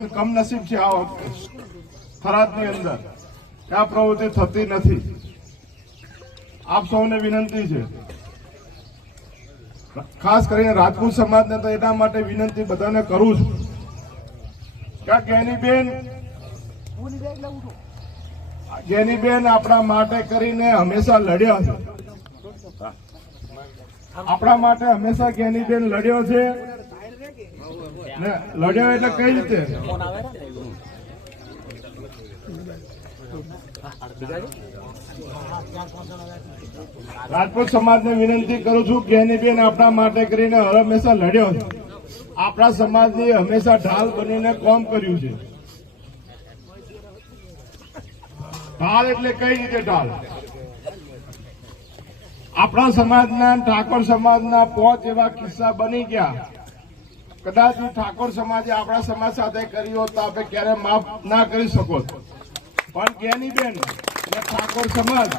કમનસીબ છે આ વખતે થરાદની અંદર આ પ્રવૃત્તિ થતી નથી। આપ સૌને વિનંતી છે, ખાસ કરીને રાજપૂત સમાજને તો એના માટે વિનંતી બધાને કરું છું કે જ્ઞાનીબેન આપણા માટે કરીને હંમેશા લડ્યા છે, આપણા માટે હંમેશા જ્ઞાનીબેન લડ્યો છે ને લડ્યો એટલે કઈ રીતે રાજપૂત સમાજને વિનંતી કરું છું, જ્ઞાનીબેન આપણા માટે કરીને હંમેશા લડ્યો છે, આપણા સમાજની હંમેશા ઢાલ બનીને કામ કર્યું છે। ઢાલ એટલે કઈ રીતે ઢાલ? આપણા સમાજના ઠાકોર સમાજના 5 એવા કિસ્સા બની ગયા, કદાચ ઠાકોર સમાજે આપણા સમાજ સાથે કર્યું હોત તો આપણે ક્યારે માફ ના કરી શકો, પણ જ્ઞાનીબેન અને ઠાકોર સમાજ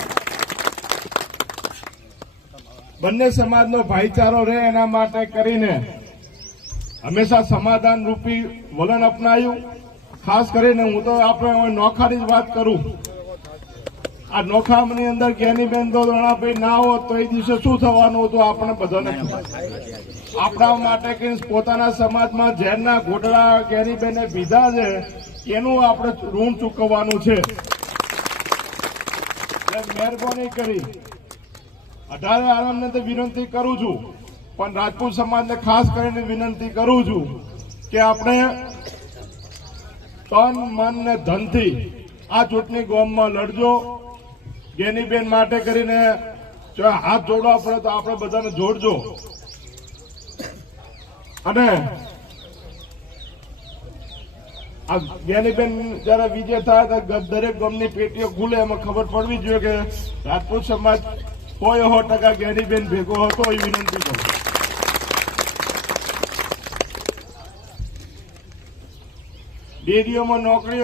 બંને સમાજનો ભાઈચારો રહે એના માટે કરીને હંમેશા સમાધાન રૂપી વલણ અપનાવ્યું। ખાસ કરીને હું તો આપણે નોખાની જ વાત કરું, આ નોખાની અંદર જ્ઞાનીબેન તો રણાભાઈ ના હોત તો એ દિવસે શું થવાનું હતું આપણે બધાને ખબર। આપણા માટે કે પોતાના સમાજમાં ઝેરના ઘોટડા જ્ઞાનીબેને પીધા છે એનું આપણે ઋણ ચૂકવવાનું છે। મહેરબાની કરી 18 આલમને તો વિનંતી કરું છું, પણ રાજપૂત સમાજને ખાસ કરીને વિનંતી કરું છું કે આપણે તન મન ને ધનથી આ ચૂંટણી ગામમાં લડજો। જ્ઞાનીબેન માટે કરીને જો હાથ જોડવા પડે તો આપણે બધાને જોડજો, અને આ જ્ઞાનીબેન જયારે વિજય થાય તો દરેક ગામની પેટીઓ ખુલે, એમાં ખબર પડવી જોઈએ કે રાજપૂત સમાજ 100% જ્ઞાનીબેન ભેગો હતો, એ વિનંતી કરું। ડેરીઓમાં નોકરી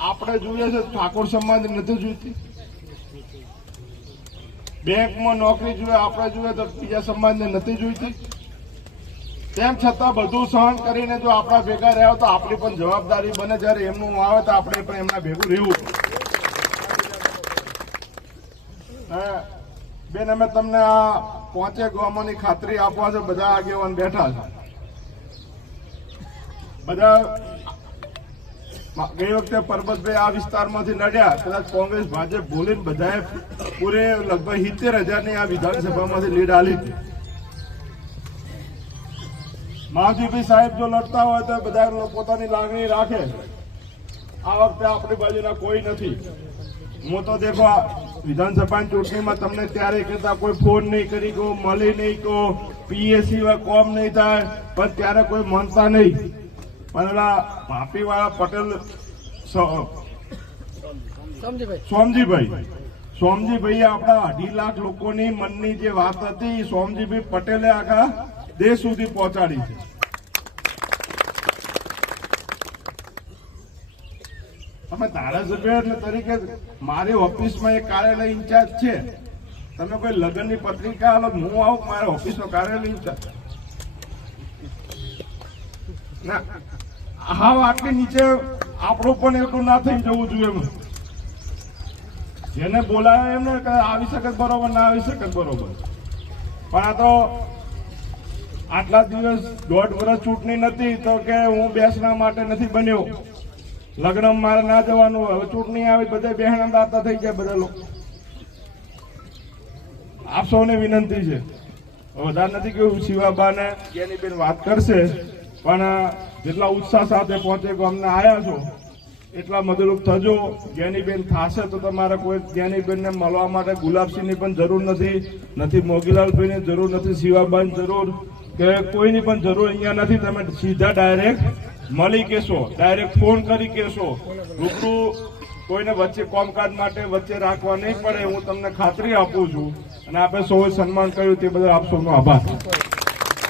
આપણે જોઈએ છે, ઠાકોર સમાજ નથી જોઈતી। બેંકમાં નોકરી જોઈએ આપણે જોઈએ તો બીજા સમાજને નથી જોઈતી। તેમ છતાં બધું સહન કરીને જો આપણા ભેગા રહ્યા તો આપણી પણ જવાબદારી બને, જયારે એમનું આવે તો આપણે પણ એમના ભેગું રહેવું। બેન, અમે તમને આ 5 ગામોની ખાતરી આપવા છે, બધા આગેવાન બેઠા છે, બધા ગઈ વખતે પરબતભાઈ આ વિસ્તારમાંથી લડ્યા, કદાચ કોંગ્રેસ ભાજપ ભૂલીને બધાએ પૂરે લગભગ 70,000ની આ વિધાનસભામાંથી લીડ આલી હતી। માવજીભાઈ સાહેબ જો લડતા હોય તો બધા પોતાની લાગણી રાખે, આ વખતે આપણી બાજુના કોઈ નથી। હું તો દેખો વિધાનસભાની ચૂંટણીમાં તમને ત્યારે કહેતા કોઈ ફોન નહીં કરી કહો, મળી નહીં કહો, પીએસસી કોમ નહીં થાય, પણ ત્યારે કોઈ માનતા નહીં। પણ એલા ભાપીવાળા પટેલ સોમજીભાઈ આપણા 2.5 લાખ લોકોની મનની જે વાત હતી સોમજીભાઈ પટેલે આખા દેશ સુધી પહોંચાડી છે। તમે ધારાસભ્ય તરીકે મારી ઓફિસમાં એક કાર્યાલય ઇન્ચાર્જ છે, તમે કોઈ લગ્નની પત્રિકા આલો, હું આવું મારા ઓફિસનો કાર્યાલય ઇન્ચાર્જ ના, હા આટલી નીચે આપણું પણ એટલું ના થઈ જવું જોઈએ। જેને બોલાવે એમને આવી શકે બરોબર, ના આવી શકે બરોબર, પણ આ તો આટલા દિવસ 1.5 વર્ષ ચૂંટણી નથી તો કે હું બેસવા માટે નથી બન્યો, લગ્ન મારે ના જવાનું, હવે ચૂંટણી આવી બધા બહેણ દાતા થઈ જાય બધા લોકો। આપ સૌને વિનંતી છે, વધારે નથી કેવું, શિવાબાને જ્ઞાનીબેન વાત કરશે, પણ જેટલા ઉત્સાહ સાથે 5 ગામના આવ્યા છો એટલા મદદરૂપ થજો। જ્ઞાનીબેન થશે તો તમારે કોઈ જ્ઞાનીબેનને મળવા માટે ગુલાબસિંહની પણ જરૂર નથી, મોગીલાલભાઈની જરૂર નથી, શિવાબાની જરૂર કે કોઈની પણ જરૂર અહીંયા નથી। તમે સીધા ડાયરેક્ટ મળી કહેશો, ડાયરેક્ટ ફોન કરી કહેશો, રૂબરૂ કોઈને વચ્ચે કામકાજ માટે વચ્ચે રાખવા નહીં પડે, હું તમને ખાતરી આપું છું। અને આપણે સૌએ સન્માન કર્યું તે બદલ આપ સૌનો આભાર।